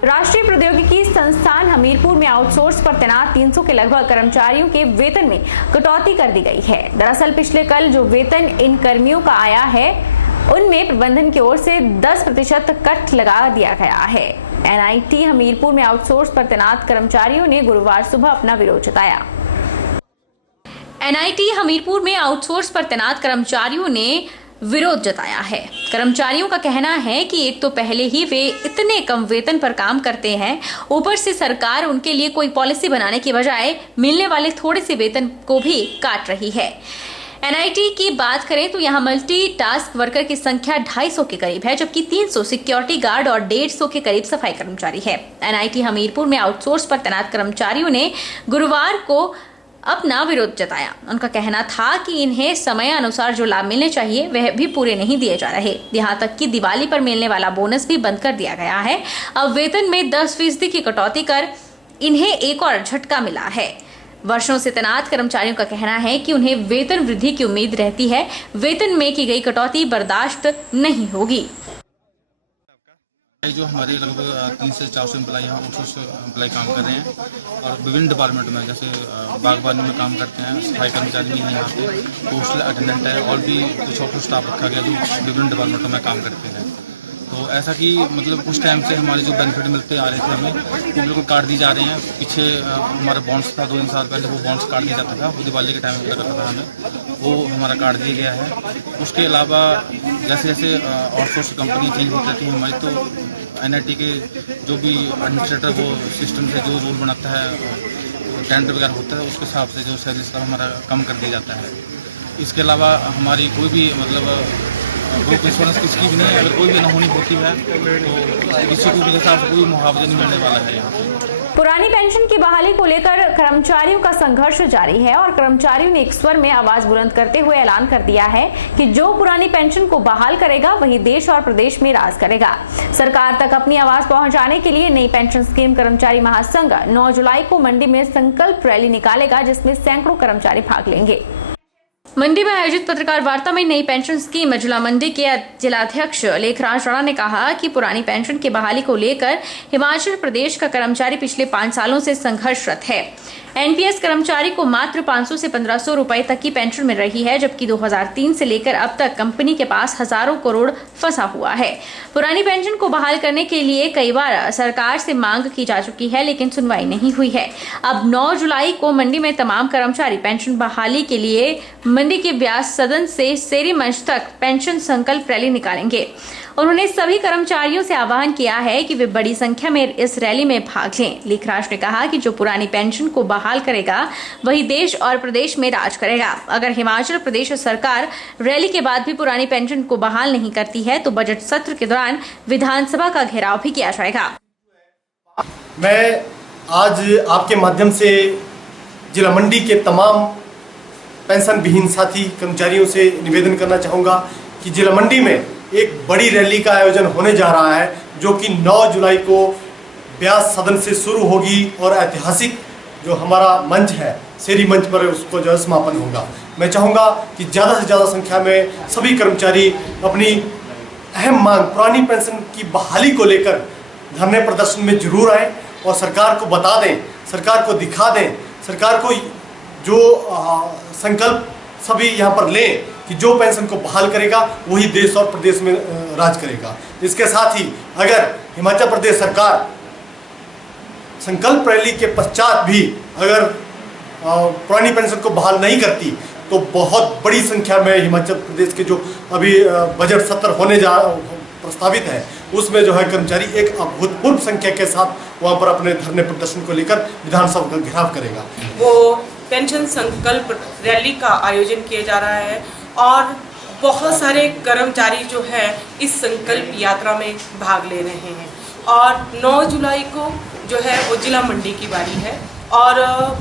राष्ट्रीय प्रौद्योगिकी संस्थान हमीरपुर में आउटसोर्स पर तैनात 300 के लगभग कर्मचारियों के वेतन में कटौती कर दी गई है। दरअसल पिछले कल जो वेतन इन कर्मियों का आया है उनमें प्रबंधन की ओर से 10% कट लगा दिया गया है। एनआईटी हमीरपुर में आउटसोर्स पर तैनात कर्मचारियों ने गुरुवार सुबह अपना विरोध जताया। एनआईटी हमीरपुर में आउटसोर्स पर तैनात कर्मचारियों ने विरोध जताया है। कर्मचारियों का कहना है कि एक तो पहले ही वे इतने कम वेतन पर काम करते हैं, ऊपर से सरकार उनके लिए कोई पॉलिसी बनाने की बजाय मिलने वाले थोड़े से वेतन को भी काट रही है। एनआईटी की बात करें तो यहाँ मल्टी टास्क वर्कर की संख्या 250 के करीब है, जबकि 300 सिक्योरिटी गार्ड और 150 के करीब सफाई कर्मचारी है। एनआईटी हमीरपुर में आउटसोर्स पर तैनात कर्मचारियों ने गुरुवार को अपना विरोध जताया। उनका कहना था कि इन्हें समय अनुसार जो लाभ मिलने चाहिए वह भी पूरे नहीं दिए जा रहे। यहाँ तक कि दिवाली पर मिलने वाला बोनस भी बंद कर दिया गया है। अब वेतन में 10% की कटौती कर इन्हें एक और झटका मिला है। वर्षों से तैनात कर्मचारियों का कहना है कि उन्हें वेतन वृद्धि की उम्मीद रहती है। वेतन में की गई कटौती बर्दाश्त नहीं होगी। जो हमारे लगभग 300 से 400 एम्प्लॉय यहाँ आउटसोर्स एम्प्लॉय काम कर रहे हैं और विभिन्न डिपार्टमेंट में, जैसे बागवानी में काम करते हैं, सफाई कर्मचारी भी हैं, यहाँ पे पोस्टल अटेंडेंट है और भी कुछ और स्टाफ रखा गया जो विभिन्न डिपार्टमेंटों में काम करते हैं। तो ऐसा कि मतलब कुछ टाइम से हमारे जो बेनिफिट मिलते आ रहे थे हमें वो बिल्कुल काट दी जा रहे हैं। पीछे हमारा बॉन्ड्स था 2-3 साल पहले, वो बॉन्ड्स काट दिया जाता था, वो दिवाली के टाइम में लगता था हमें, वो हमारा काट दिया गया है। उसके अलावा जैसे जैसे आउटसोर्स कंपनी चेंज होती रहती है हमारी, तो एनआईटी के जो भी एडमिनिस्ट्रेटर वो सिस्टम से जो रूल बनाता है, टेंडर वगैरह होता है, उसके हिसाब से जो सैलरी स्तर हमारा कम कर दिया जाता है। इसके अलावा हमारी कोई भी मतलब ग्रुप इंश्योरेंस किसी भी नहीं, अगर कोई भी अनहोनी होती है तो किसी को भी हिसाब से कोई मुआवजा नहीं मिलने वाला है यहाँ पे। पुरानी पेंशन की बहाली को लेकर कर्मचारियों का संघर्ष जारी है और कर्मचारियों ने एक स्वर में आवाज बुलंद करते हुए ऐलान कर दिया है कि जो पुरानी पेंशन को बहाल करेगा वही देश और प्रदेश में राज करेगा। सरकार तक अपनी आवाज पहुंचाने के लिए नई पेंशन स्कीम कर्मचारी महासंघ 9 जुलाई को मंडी में संकल्प रैली निकालेगा, जिसमें सैकड़ों कर्मचारी भाग लेंगे। मंडी में आयोजित पत्रकार वार्ता में नई पेंशन स्कीम जिला मंडी के जिलाध्यक्ष लेखराज राणा ने कहा कि पुरानी पेंशन की बहाली को लेकर हिमाचल प्रदेश का कर्मचारी पिछले 5 सालों से संघर्षरत है। एनपीएस कर्मचारी को मात्र 500 से 1500 रुपए तक की पेंशन मिल रही है, जबकि 2003 से लेकर अब तक कंपनी के पास हजारों करोड़ फंसा हुआ है। पुरानी पेंशन को बहाल करने के लिए कई बार सरकार से मांग की जा चुकी है, लेकिन सुनवाई नहीं हुई है। अब 9 जुलाई को मंडी में तमाम कर्मचारी पेंशन बहाली के लिए मंडी के व्यास सदन से सेरी मंच तक पेंशन संकल्प रैली निकालेंगे। उन्होंने सभी कर्मचारियों से आह्वान किया है कि वे बड़ी संख्या में इस रैली में भाग लें। लेखराज ने कहा कि जो पुरानी पेंशन को बहाल करेगा वही देश और प्रदेश में राज करेगा। अगर हिमाचल प्रदेश सरकार रैली के बाद भी पुरानी पेंशन को बहाल नहीं करती है तो बजट सत्र के दौरान विधानसभा का घेराव भी किया जाएगा। मैं आज आपके माध्यम से जिला मंडी के तमाम पेंशन विहीन साथी कर्मचारियों से निवेदन करना चाहूँगा कि जिला मंडी में एक बड़ी रैली का आयोजन होने जा रहा है, जो कि 9 जुलाई को व्यास सदन से शुरू होगी और ऐतिहासिक जो हमारा मंच है सेरी मंच पर उसको जो है समापन होगा। मैं चाहूँगा कि ज़्यादा से ज़्यादा संख्या में सभी कर्मचारी अपनी अहम मांग पुरानी पेंशन की बहाली को लेकर धरने प्रदर्शन में जरूर आएँ और सरकार को बता दें, सरकार को दिखा दें, सरकार को जो संकल्प सभी यहाँ पर लें कि जो पेंशन को बहाल करेगा वही देश और प्रदेश में राज करेगा। इसके साथ ही अगर हिमाचल प्रदेश सरकार संकल्प रैली के पश्चात भी अगर पुरानी पेंशन को बहाल नहीं करती तो बहुत बड़ी संख्या में हिमाचल प्रदेश के जो अभी बजट सत्र होने जा प्रस्तावित है उसमें जो है कर्मचारी एक अभूतपूर्व संख्या के साथ वहाँ पर अपने धरने प्रदर्शन को लेकर विधानसभा का घेराव करेगा। वो पेंशन संकल्प रैली का आयोजन किया जा रहा है और बहुत सारे कर्मचारी जो है इस संकल्प यात्रा में भाग ले रहे हैं और 9 जुलाई को जो है वो जिला मंडी की बारी है और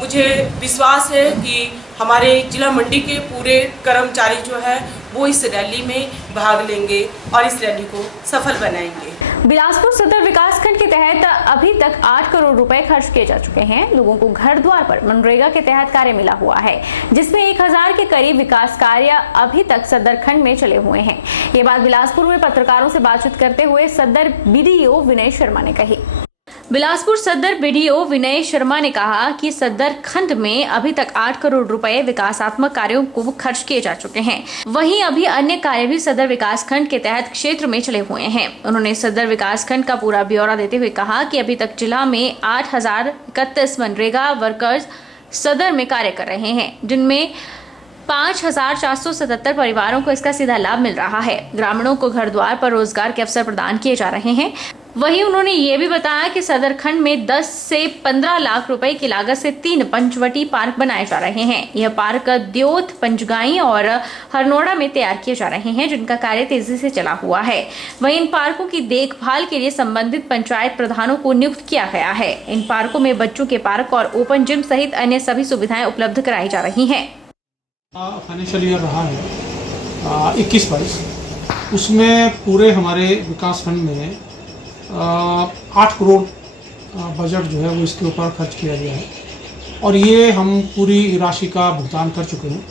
मुझे विश्वास है कि हमारे जिला मंडी के पूरे कर्मचारी जो है वो इस रैली में भाग लेंगे और इस रैली को सफल बनाएंगे। बिलासपुर सदर विकासखंड के तहत अभी तक 8 करोड़ रुपए खर्च किए जा चुके हैं। लोगों को घर द्वार पर मनरेगा के तहत कार्य मिला हुआ है, जिसमें 1000 के करीब विकास कार्य अभी तक सदर खंड में चले हुए हैं। ये बात बिलासपुर में पत्रकारों से बातचीत करते हुए सदर बीडीओ विनय शर्मा ने कही। बिलासपुर सदर बीडीओ विनय शर्मा ने कहा कि सदर खंड में अभी तक 8 करोड़ रुपए विकासात्मक कार्यों को खर्च किए जा चुके हैं। वहीं अभी अन्य कार्य भी सदर विकास खंड के तहत क्षेत्र में चले हुए हैं। उन्होंने सदर विकास खंड का पूरा ब्यौरा देते हुए कहा कि अभी तक जिला में 8,031 मनरेगा वर्कर्स सदर में कार्य कर रहे हैं, जिनमें 5,477 परिवारों को इसका सीधा लाभ मिल रहा है। ग्रामीणों को घर द्वार पर रोजगार के अवसर प्रदान किए जा रहे हैं। वहीं उन्होंने ये भी बताया कि सदर खंड में 10 से 15 लाख रुपए की लागत से 3 पंचवटी पार्क बनाए जा रहे हैं। यह पार्क द्योत, पंचगाई और हरनोड़ा में तैयार किए जा रहे हैं, जिनका कार्य तेजी से चला हुआ है। वहीं इन पार्कों की देखभाल के लिए संबंधित पंचायत प्रधानों को नियुक्त किया गया है। इन पार्कों में बच्चों के पार्क और ओपन जिम सहित अन्य सभी सुविधाएं उपलब्ध कराई जा रही है। फाइनेंशियल ईयर रहा है 21-22, उसमें पूरे हमारे विकास खंड में 8 करोड़ बजट जो है वो इसके ऊपर खर्च किया गया है और ये हम पूरी राशि का भुगतान कर चुके हैं।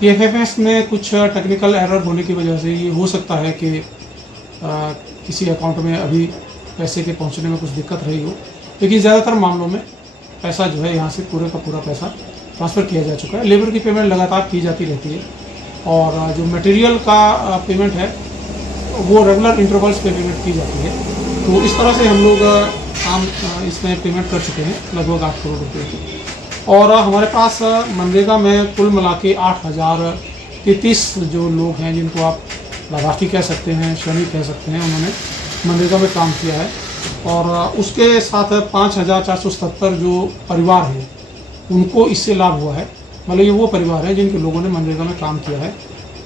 PFFS में कुछ टेक्निकल एरर होने की वजह से ये हो सकता है कि किसी अकाउंट में अभी पैसे के पहुंचने में कुछ दिक्कत रही हो, लेकिन ज़्यादातर मामलों में पैसा जो है यहाँ से पूरे का पूरा पैसा ट्रांसफ़र किया जा चुका है। लेबर की पेमेंट लगातार की जाती रहती है और जो मटेरियल का पेमेंट है वो रेगुलर इंटरवल्स पे पेमेंट की जाती है। तो इस तरह से हम लोग काम इसमें पेमेंट कर चुके हैं लगभग 8 करोड़ रुपये की। और हमारे पास मनरेगा में कुल मिला के 8,033 जो लोग हैं, जिनको आप लाभार्थी कह सकते हैं, श्रमिक कह सकते हैं, उन्होंने मनरेगा में काम किया है। और उसके साथ 5,477 जो परिवार हैं उनको इससे लाभ हुआ है। मतलब ये वो परिवार है जिनके लोगों ने मनरेगा में काम किया है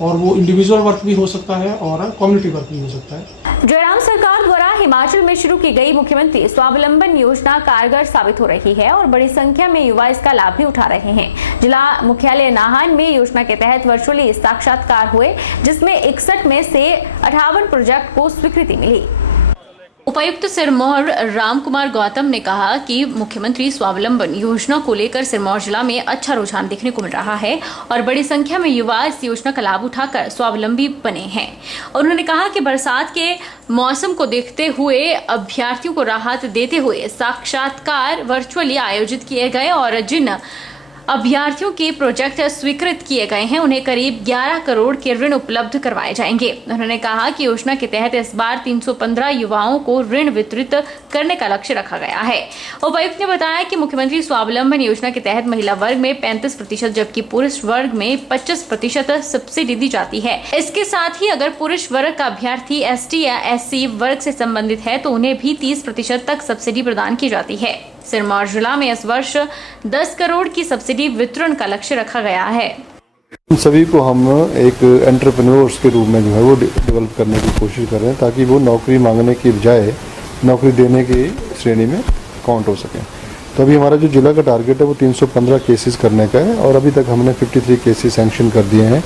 और वो इंडिविजुअल वर्क भी हो सकता है और कम्युनिटी वर्क भी हो सकता है। जयराम सरकार द्वारा हिमाचल में शुरू की गई मुख्यमंत्री स्वावलंबन योजना कारगर साबित हो रही है और बड़ी संख्या में युवा इसका लाभ भी उठा रहे हैं। जिला मुख्यालय नाहन में योजना के तहत वर्चुअली साक्षात्कार हुए, जिसमें 61 में से 58 प्रोजेक्ट को स्वीकृति मिली। उपायुक्त सिरमौर रामकुमार गौतम ने कहा कि मुख्यमंत्री स्वावलंबन योजना को लेकर सिरमौर जिला में अच्छा रुझान देखने को मिल रहा है और बड़ी संख्या में युवा इस योजना का लाभ उठाकर स्वावलंबी बने हैं। उन्होंने कहा कि बरसात के मौसम को देखते हुए अभ्यर्थियों को राहत देते हुए साक्षात्कार वर्चुअली आयोजित किए गए और जिन अभ्यर्थियों के प्रोजेक्ट स्वीकृत किए गए हैं उन्हें करीब 11 करोड़ के ऋण उपलब्ध करवाए जाएंगे। उन्होंने कहा कि योजना के तहत इस बार 315 युवाओं को ऋण वितरित करने का लक्ष्य रखा गया है। उपायुक्त ने बताया कि मुख्यमंत्री स्वावलंबन योजना के तहत महिला वर्ग में 35% जबकि पुरुष वर्ग में 25% सब्सिडी दी जाती है। इसके साथ ही अगर पुरुष वर्ग का अभ्यर्थी ST या SC वर्ग से संबंधित है तो उन्हें भी 30% तक सब्सिडी प्रदान की जाती है। सिरमौर जिला में इस वर्ष 10 करोड़ की सब्सिडी वितरण का लक्ष्य रखा गया है। इन सभी को हम एक एंटरप्रेन्योर्स के रूप में जो है वो डेवलप करने की कोशिश कर रहे हैं ताकि वो नौकरी मांगने की बजाय नौकरी देने की श्रेणी में काउंट हो सकें। तो अभी हमारा जो जिला का टारगेट है वो 315 केसेस करने का है और अभी तक हमने 53 केसेस सैंक्शन कर दिए हैं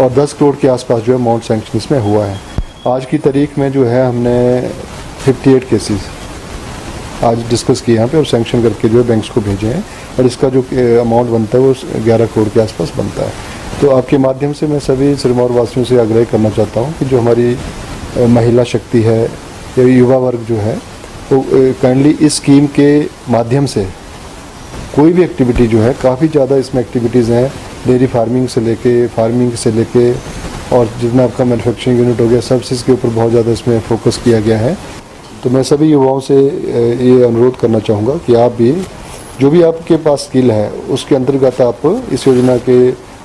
और 10 करोड़ के आसपास जो है अमाउंट सैंक्शन इसमें हुआ है। आज की तारीख में जो है हमने 58 केसेस आज डिस्कस किए यहाँ पे और सैंक्शन करके जो है बैंक्स को भेजे हैं और इसका जो अमाउंट बनता है वो 11 करोड़ के आसपास बनता है। तो आपके माध्यम से मैं सभी सिरमौर वासियों से आग्रह करना चाहता हूँ कि जो हमारी महिला शक्ति है या युवा वर्ग जो है तो काइंडली इस स्कीम के माध्यम से कोई भी एक्टिविटी जो है, काफ़ी ज़्यादा इसमें एक्टिविटीज़ हैं, डेयरी फार्मिंग से लेके और जितना आपका मैन्युफैक्चरिंग यूनिट हो गया, सर्विसेज के ऊपर बहुत ज़्यादा इसमें फोकस किया गया है। तो मैं सभी युवाओं से ये अनुरोध करना चाहूँगा कि आप भी जो भी आपके पास स्किल है उसके अंतर्गत आप इस योजना के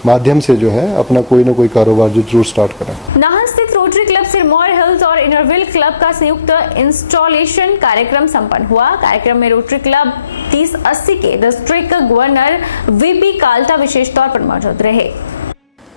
माध्यम से जो है अपना कोई ना कोई कारोबार जो जरूर स्टार्ट करें। नाहन स्थित रोटरी क्लब सिरमौर हिल्स और इनरविल क्लब का संयुक्त इंस्टॉलेशन कार्यक्रम संपन्न हुआ। कार्यक्रम में रोटरी क्लब 3080 के डिस्ट्रिक्ट गवर्नर VP काल्टा विशेष तौर पर मौजूद रहे।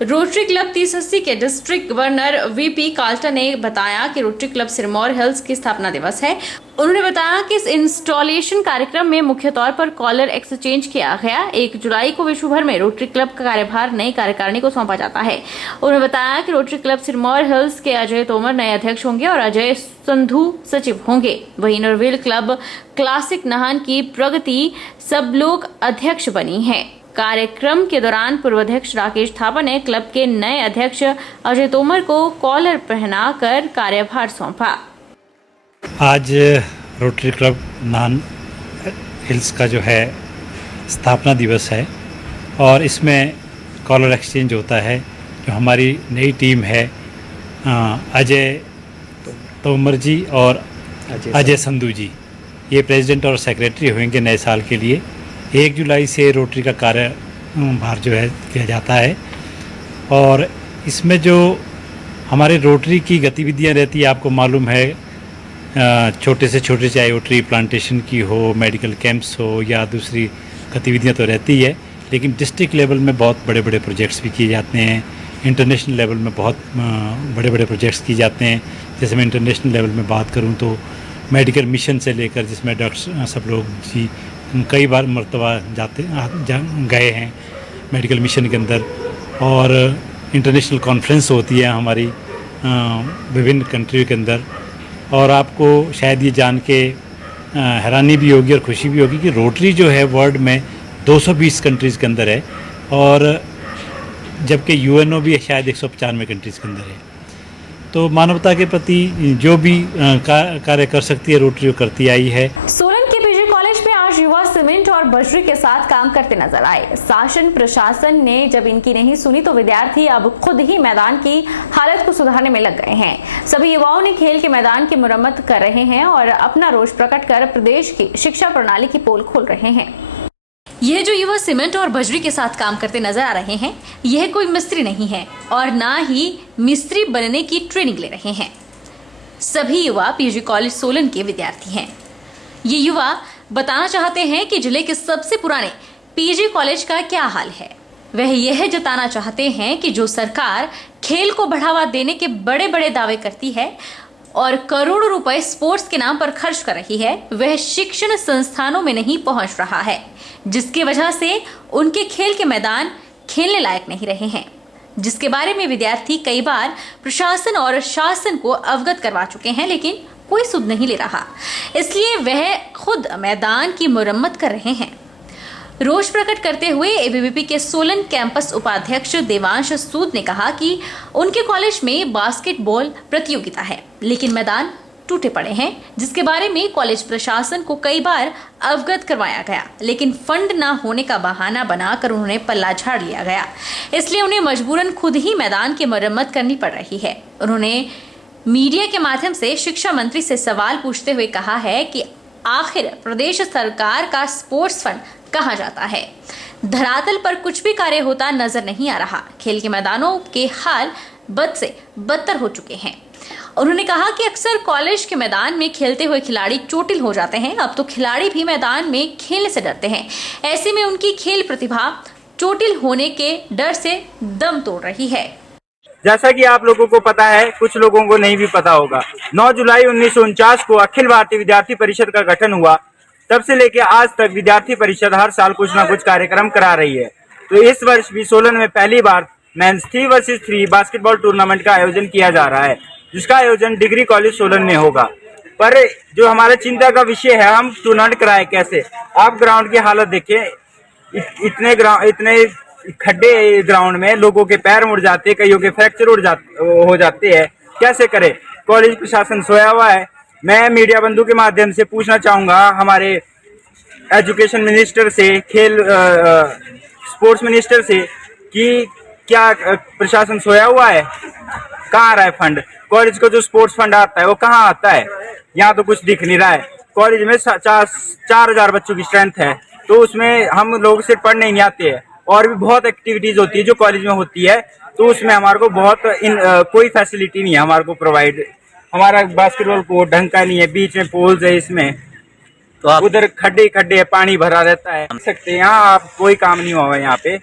रोटरी क्लब 3080 के डिस्ट्रिक्ट गवर्नर VP काल्टा ने बताया कि रोटरी क्लब सिरमौर हिल्स की स्थापना दिवस है। उन्होंने बताया कि इस इंस्टॉलेशन कार्यक्रम में मुख्य तौर पर कॉलर एक्सचेंज किया गया। 1 जुलाई को विश्व भर में रोटरी क्लब का कार्यभार नई कार्यकारिणी को सौंपा जाता है। उन्होंने बताया कि रोटरी क्लब सिरमौर हिल्स के अजय तोमर नए अध्यक्ष होंगे और अजय संधू सचिव होंगे। वहीं इनरविल क्लब क्लासिक नाहन की प्रगति सब लोग अध्यक्ष बनी है। कार्यक्रम के दौरान पूर्व अध्यक्ष राकेश थापा ने क्लब के नए अध्यक्ष अजय तोमर को कॉलर पहनाकर कार्यभार सौंपा। आज रोटरी क्लब नान हिल्स का जो है स्थापना दिवस है और इसमें कॉलर एक्सचेंज होता है। जो हमारी नई टीम है अजय तोमर जी और अजय संधू जी, ये प्रेसिडेंट और सेक्रेटरी होंगे नए साल के लिए। 1 जुलाई से रोटरी का कार्यभार जो है किया जाता है और इसमें जो हमारे रोटरी की गतिविधियां रहती है, आपको मालूम है, छोटे से छोटे चाहे वो ट्री प्लांटेशन की हो, मेडिकल कैंप्स हो या दूसरी गतिविधियां तो रहती है, लेकिन डिस्ट्रिक्ट लेवल में बहुत बड़े बड़े प्रोजेक्ट्स भी किए जाते हैं। इंटरनेशनल लेवल में बहुत बड़े बड़े प्रोजेक्ट्स किए जाते हैं। जैसे मैं इंटरनेशनल लेवल में बात करूं तो मेडिकल मिशन से लेकर, जिसमें डॉक्टर सब लोग जी कई बार मरतबा गए हैं मेडिकल मिशन के अंदर, और इंटरनेशनल कॉन्फ्रेंस होती है हमारी विभिन्न कंट्री के अंदर। और आपको शायद ये जान के हैरानी भी होगी और खुशी भी होगी कि रोटरी जो है वर्ल्ड में 220 कंट्रीज़ के अंदर है, और जबकि यूएनओ भी शायद 195 कंट्रीज़ के अंदर है। तो मानवता के प्रति जो भी कार्य कर सकती है रोटरी, वो करती आई है। सोलन के पीजी कॉलेज में आज युवा सीमेंट और बजरी के साथ काम करते नजर आए। शासन प्रशासन ने जब इनकी नहीं सुनी तो विद्यार्थी अब खुद ही मैदान की हालत को सुधारने में लग गए हैं। सभी युवाओं ने खेल के मैदान की मरम्मत कर रहे हैं और अपना रोष प्रकट कर प्रदेश की शिक्षा प्रणाली की पोल खोल रहे हैं। यह जो युवा सीमेंट और बजरी के साथ काम करते नजर आ रहे हैं, यह कोई मिस्त्री नहीं है और ना ही मिस्त्री बनने की ट्रेनिंग ले रहे हैं। सभी युवा पीजी कॉलेज सोलन के विद्यार्थी हैं। ये युवा बताना चाहते हैं कि जिले के सबसे पुराने पीजी कॉलेज का क्या हाल है। वह यह जताना चाहते हैं कि जो सरकार खेल को बढ़ावा देने के बड़े बड़े दावे करती है और करोड़ों रुपए स्पोर्ट्स के नाम पर खर्च कर रही है, वह शिक्षण संस्थानों में नहीं पहुंच रहा है, जिसकी वजह से उनके खेल के मैदान खेलने लायक नहीं रहे हैं, जिसके बारे में विद्यार्थी कई बार प्रशासन और शासन को अवगत करवा चुके हैं, लेकिन कोई सुध नहीं ले रहा। इसलिए वह खुद मैदान की मुरम्मत कर रहे हैं। रोष प्रकट करते हुए एबीवीपी के सोलन कैंपस उपाध्यक्ष देवांश सूद ने कहा कि उनके कॉलेज में बास्केटबॉल प्रतियोगिता है, लेकिन मैदान टूटे पड़े हैं, जिसके बारे में कॉलेज प्रशासन को कई बार अवगत करवाया गया, लेकिन फंड ना होने का बहाना बनाकर उन्हें पल्ला झाड़ लिया गया। इसलिए उन्हें मजबूरन खुद ही मैदान की मरम्मत करनी पड़ रही है। उन्होंने मीडिया के माध्यम से शिक्षा मंत्री से सवाल पूछते हुए कहा है कि आखिर प्रदेश सरकार का स्पोर्ट्स फंड कहाँ जाता है। धरातल पर कुछ भी कार्य होता नजर नहीं आ रहा। खेल के मैदानों के हाल बद से बदतर हो चुके हैं। उन्होंने कहा कि अक्सर कॉलेज के मैदान में खेलते हुए खिलाड़ी चोटिल हो जाते हैं। अब तो खिलाड़ी भी मैदान में खेलने से डरते हैं। ऐसे में उनकी खेल प्रतिभा चोटिल होने के डर से दम तोड़ रही है। जैसा कि आप लोगों को पता है, कुछ लोगों को नहीं भी पता होगा, 9 जुलाई 1949 को अखिल भारतीय विद्यार्थी परिषद का गठन हुआ। तब से लेकर आज तक विद्यार्थी परिषद हर साल कुछ ना कुछ कार्यक्रम करा रही है। तो इस वर्ष भी सोलन में पहली बार मेंस 3 वर्सेस 3 बास्केटबॉल टूर्नामेंट का आयोजन किया जा रहा है, जिसका आयोजन डिग्री कॉलेज सोलन में होगा। पर जो हमारा चिंता का विषय है, हम टूर्नामेंट कराए कैसे। आप ग्राउंड की हालत देखें, इतने खड्डे ग्राउंड में लोगों के पैर मुड़ जाते हैं, कईयों के फ्रैक्चर हो जाते हैं, कैसे करें। कॉलेज प्रशासन सोया हुआ है। मैं मीडिया बंधु के माध्यम से पूछना चाहूँगा हमारे एजुकेशन मिनिस्टर से, स्पोर्ट्स मिनिस्टर से, कि क्या प्रशासन सोया हुआ है, कहाँ आ रहा है फंड। कॉलेज को जो स्पोर्ट्स फंड आता है वो कहाँ आता है, यहाँ तो कुछ दिख नहीं रहा है। कॉलेज में 4000 बच्चों की स्ट्रेंथ है, तो उसमें हम लोग सिर्फ पढ़ने नहीं आते हैं, और भी बहुत एक्टिविटीज होती है जो कॉलेज में होती है, तो उसमें हमारे को बहुत कोई फैसिलिटी नहीं है हमारे को प्रोवाइड। हमारा बास्केटबॉल कोर्ट ढंग का नहीं है, बीच में पोल्स है, इसमें तो उधर खड्डे है, पानी भरा रहता है। सकते हैं यहाँ आप, कोई काम नहीं हुआ यहाँ पे।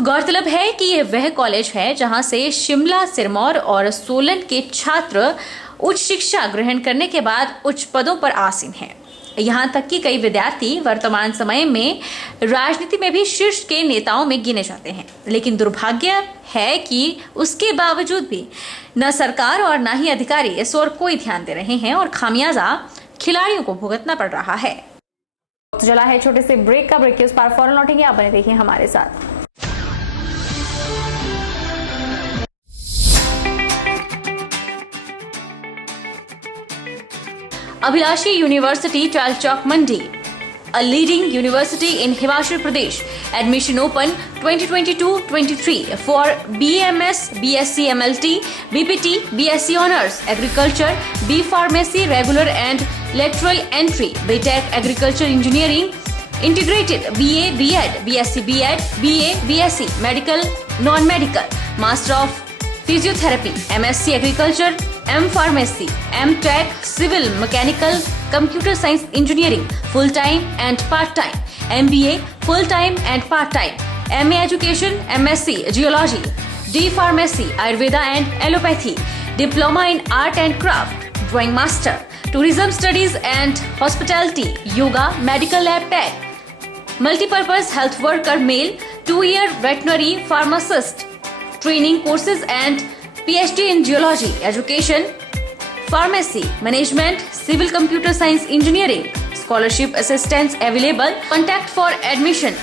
गौरतलब है कि यह वह कॉलेज है जहां से शिमला, सिरमौर और सोलन के छात्र उच्च शिक्षा ग्रहण करने के बाद उच्च पदों पर आसीन हैं। यहां तक कि कई विद्यार्थी वर्तमान समय में राजनीति में भी शीर्ष के नेताओं में गिने जाते हैं, लेकिन दुर्भाग्य है कि उसके बावजूद भी न सरकार और न ही अधिकारी इस ओर कोई ध्यान दे रहे हैं और खामियाजा खिलाड़ियों को भुगतना पड़ रहा है। तो चला है छोटे से ब्रेक का। ब्रेक के उस पार फौरन लौटेंगे, आप बने रहिए हमारे साथ। Abhilashi University, Chalchok, Mandi. A leading university in Himachal Pradesh. Admission open 2022-23 for BAMS, BSc MLT, BPT, BSc Honours, Agriculture, B Pharmacy, regular and lateral entry, BTech, Agriculture Engineering, Integrated, BA, B.Ed, BSc, B.Ed, BA, BSc, Medical, Non-Medical, Master of Physiotherapy, MSc Agriculture, M Pharmacy, M Tech, Civil, Mechanical, Computer Science Engineering, full-time and part-time, MBA, full-time and part-time, MA Education, MSc Geology, D Pharmacy, Ayurveda and Allopathy, Diploma in Art and Craft, Drawing Master, Tourism Studies and Hospitality, Yoga, Medical Lab Tech, Multipurpose Health Worker Male, 2-year Veterinary Pharmacist, Training Courses and PhD in Geology, Education, Pharmacy, Management, Civil Computer Science Engineering, Scholarship Assistance available. Contact for admission